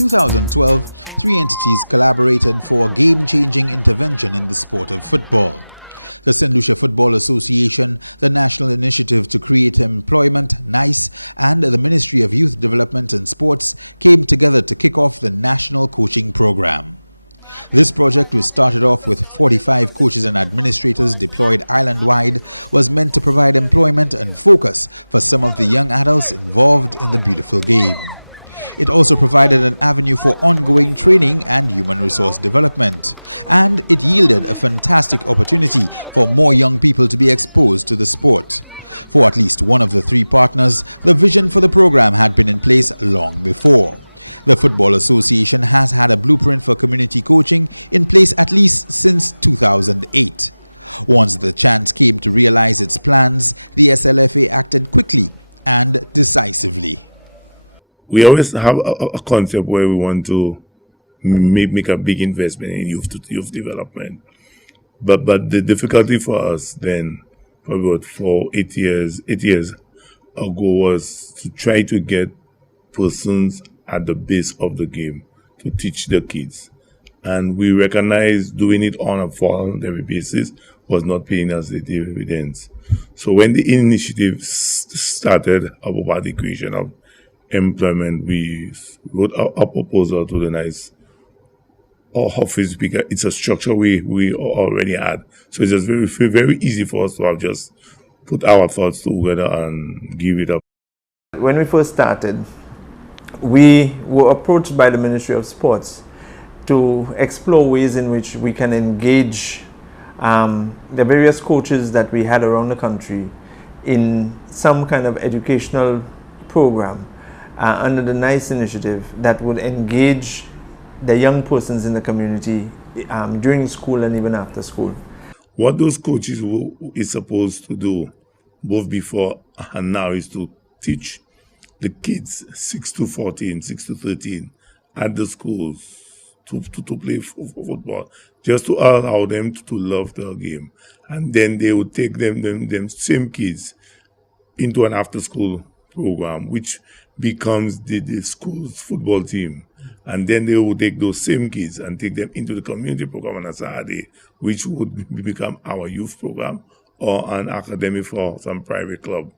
2012, three entities collaborated for a game-changing intervention in the sport of football. The St. Lucia Football Association, the National Initiative to Create Employment, NICE, and the Ministry of Youth Development and Sports came together to kick off the National Coaching Program. This project, which started off with 45 coaches and administrators deployed island-wide, was meant to provide employment and focus for some of the young adults involved in the beautiful game. It also provided an avenue for ongoing training and human resource development, and it yielded a fantastic opportunity for more young people to be exposed to the sport. For at least one of the three partners, the vision for the program had been in place long before. The Football Association has had a blueprint for community coaching in place at least since 2008. Once the chance came to realize its plans, the SLFA acted quickly and decisively. We always have a concept where we want to make a big investment in youth development. But the difficulty for us then, probably about 8 years ago, was to try to get persons at the base of the game to teach the kids. And we recognized doing it on a voluntary basis was not paying us the dividends. So when the initiative started about the creation of employment, we wrote a proposal to the NICE office because it's a structure we already had. So it's just very easy for us to have just put our thoughts together and give it up. When we first started, we were approached by the Ministry of Sports to explore ways in which we can engage the various coaches that we had around the country in some kind of educational program under the NICE initiative that would engage the young persons in the community during school and even after school. What those coaches is supposed to do, both before and now, is to teach the kids 6 to 14, 6 to 13 at the schools to play football, just to allow them to love the game. And then they would take them same kids into an after-school program, which becomes the school's football team. And then they would take those same kids and take them into the community program on a Saturday, which would become our youth program or an academy for some private club.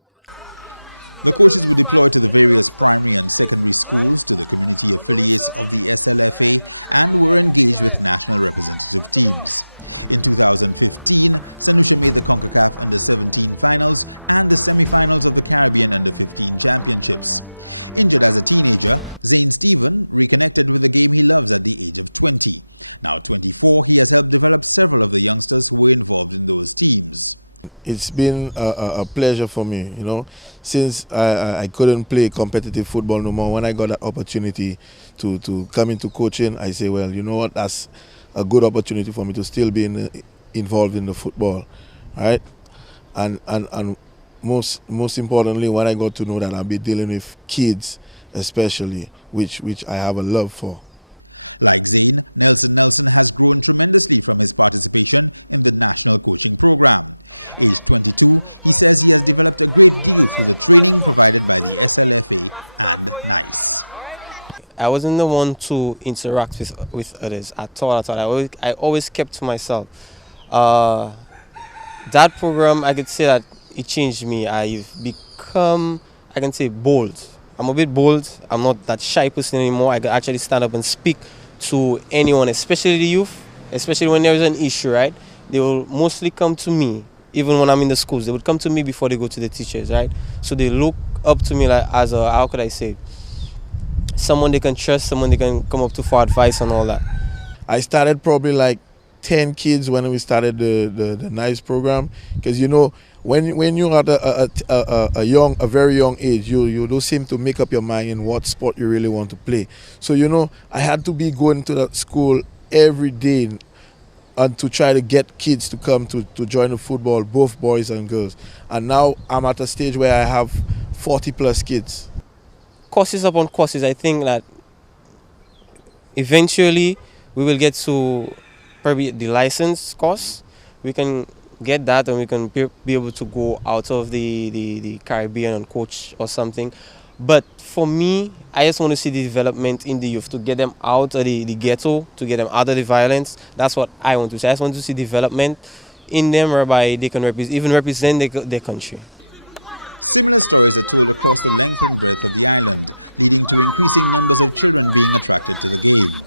The coaches were deployed to the various primary and secondary schools, to the community affiliates of the SLFA, and were engaged with national representative teams. In 2015, St. Lucia made the CONCACAF Under-17 finals and the semi-finals of the Caribbean Under-15 championships. Injured as a teenager, Zane Stephen reconnected with the game he loves at the age of 20. Now 24, he has helped develop several of the youngsters who were involved in those teams. It's been a pleasure for me, since I couldn't play competitive football no more. When I got that opportunity to come into coaching, I say, well, you know what, that's a good opportunity for me to still be involved in the football, right? And most importantly, when I got to know that I'll be dealing with kids, especially, which I have a love for. Like Zane, Nelson has grown tremendously from his participation in the national coaching program. Aged 22, he says he has developed a great deal through the training provided by the SLFA and NICE. I wasn't the one to interact with others at all. I always kept to myself. That program, I could say that it changed me. I've become, I can say, bold. I'm a bit bold. I'm not that shy person anymore. I can actually stand up and speak to anyone, especially the youth, especially when there is an issue, right? They will mostly come to me, even when I'm in the schools. They would come to me before they go to the teachers, right? So they look up to me like as a, how could I say, someone they can trust, someone they can come up to for advice and all that. I started probably like 10 kids when we started the NICE program, because when you're at a very young age, you don't seem to make up your mind in what sport you really want to play. So I had to be going to that school every day and to try to get kids to come to join the football, both boys and girls. And now I'm at a stage where I have 40 plus kids. Courses upon courses, I think that eventually we will get to probably the license course. We can get that and we can be able to go out of the Caribbean and coach or something. But for me, I just want to see the development in the youth, to get them out of the ghetto, to get them out of the violence. That's what I want to see. I just want to see development in them whereby they can even represent their country. Similar stories are told across the length and breadth of the island, leading to increasing numbers of children being attracted to the game.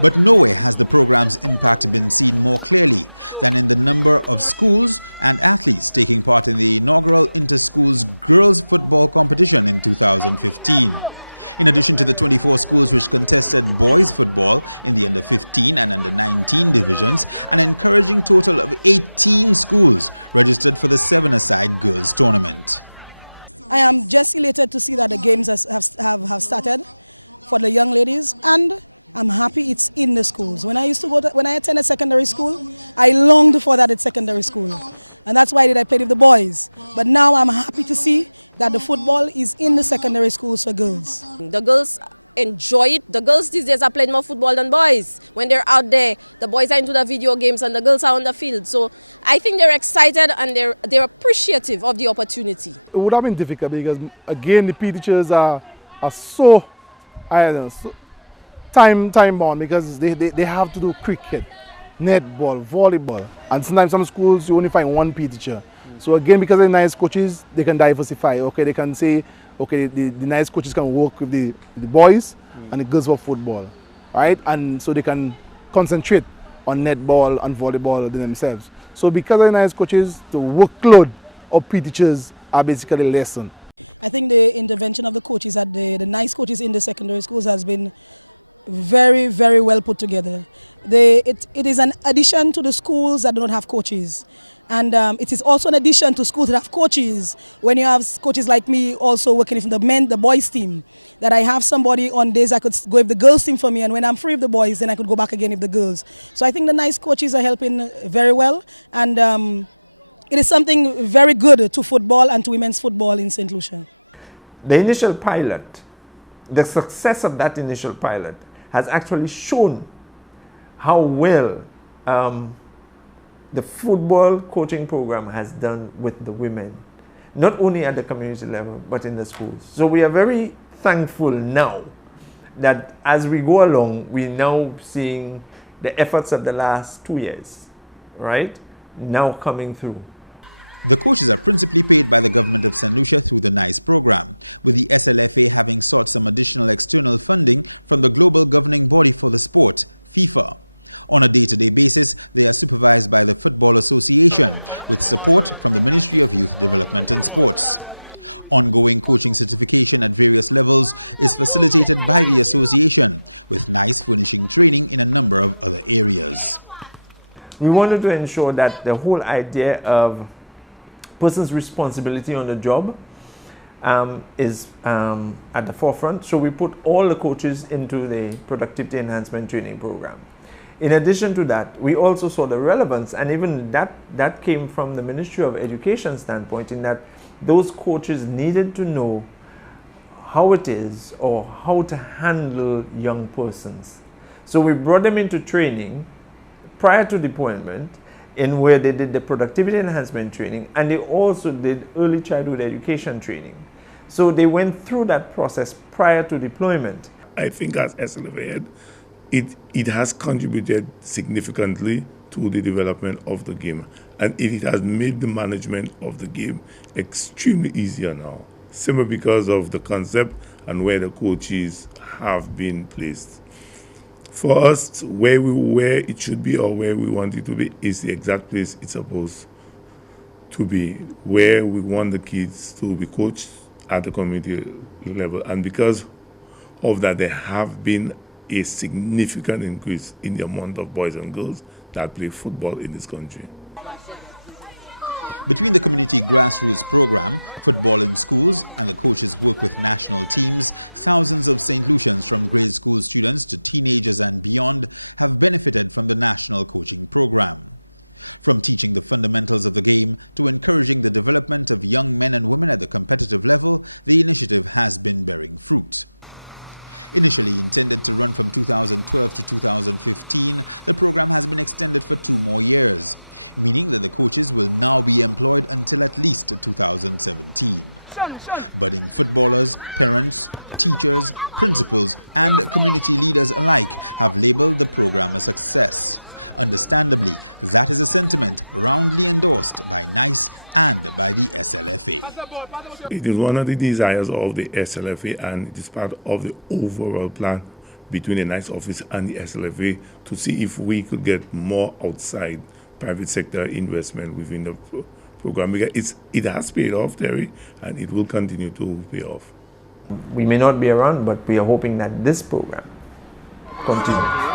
But nowhere has the program's impact been seen more clearly than in the number of schools and athletes taking part in the inaugural Inter-Schools Girls Football Competition in 2015. In addition to the 24 schools which contested boys football in the under-15 and under-19 divisions, an encouraging total of 18 schools registered for the 7-a-side girls tournament. I am just elated to see that the games have started for the young ladies, and I'm happy it's in the schools. When I attended secondary school, I longed for that at secondary school. And that's why I played with the boys. But now I'm happy to see that the football is in the secondary schools for girls. The girls enjoy it. The girls these days are playing more football than boys. When they're out there, the boys are into the video games and the girls are on the field. So I think they're excited and they're appreciative of the opportunity. It would have been difficult because, again, the PE teachers are so, I don't know, so time bound, because they have to do cricket, netball, volleyball, and sometimes some schools you only find one PE teacher. So again, because they're nice coaches, they can diversify. Okay, they can say, okay, the nice coaches can work with the boys and the girls for football, right? And so they can concentrate on netball and volleyball themselves. So because they're nice coaches, the workload of PE teachers are basically lessened. I think the intervention of the coaches at the nice coaches in the secondary schools has been very, very well put together. It is an addition to the schools that do not have coaches. And it is also an addition to schools that have coaches. When you have coaches like me also working for the boys team, that I have somebody on days I could go with the girls team for me, and when I'm free with the boys, then I could go back again with the girls. So I think the nice coaches are helping very well, and it is something very good to football and to women's football in St. Lucia. The initial pilot, the success of that initial pilot has actually shown how well the football coaching program has done with the women, not only at the community level, but in the schools. So we are very thankful now that as we go along, we're now seeing the efforts of the last 2 years, right, now coming through. The coaches are principally paid by the government of St. Lucia through the NICE program, with the SLFA having sought some additional external funding from the global governing body for the sport, FIFA. On a day-to-day basis, they are supervised by the Football Association, with support from the Ministry of Youth Development and Sports. Ongoing coaching certification at various levels is facilitated by the association, with NICE furnishing training in a number of other areas. We wanted to ensure that the whole idea of person's responsibility on the job is at the forefront. So we put all the coaches into the productivity enhancement training program. In addition to that, we also saw the relevance, and even that came from the Ministry of Education standpoint, in that those coaches needed to know how it is or how to handle young persons. So we brought them into training prior to deployment, in where they did the productivity enhancement training, and they also did early childhood education training. So they went through that process prior to deployment. I think as SLFA, it has contributed significantly to the development of the game, and it has made the management of the game extremely easier now, simply because of the concept and where the coaches have been placed. For us, where it should be or where we want it to be is the exact place it's supposed to be, where we want the kids to be coached at the community level. And because of that, there have been a significant increase in the amount of boys and girls that play football in this country. Between the community grassroots program, football in schools, and the coaches' work with national teams, thousands of St. Lucians, from grade school students to teenagers and beyond, have benefited from the national coaching program. From teaching the fundamentals of the game to encouraging the development of young men and women at the competitive level, the initiative has been bearing fruit. Initially intended to run from 2012 to 2015, the program has been extended for 2 more years, meaning that the coaches will now be employed until at least 2017. Budding footballers, parents, teachers, principals, and community leaders alike have labeled the program a success. Understandably, that is a sentiment roundly endorsed by NICE and by the SLFA. It is one of the desires of the SLFA, and it is part of the overall plan between the NICE office and the SLFA to see if we could get more outside private sector investment within the program. Because it has paid off, Terry, and it will continue to pay off. We may not be around, but we are hoping that this program continues.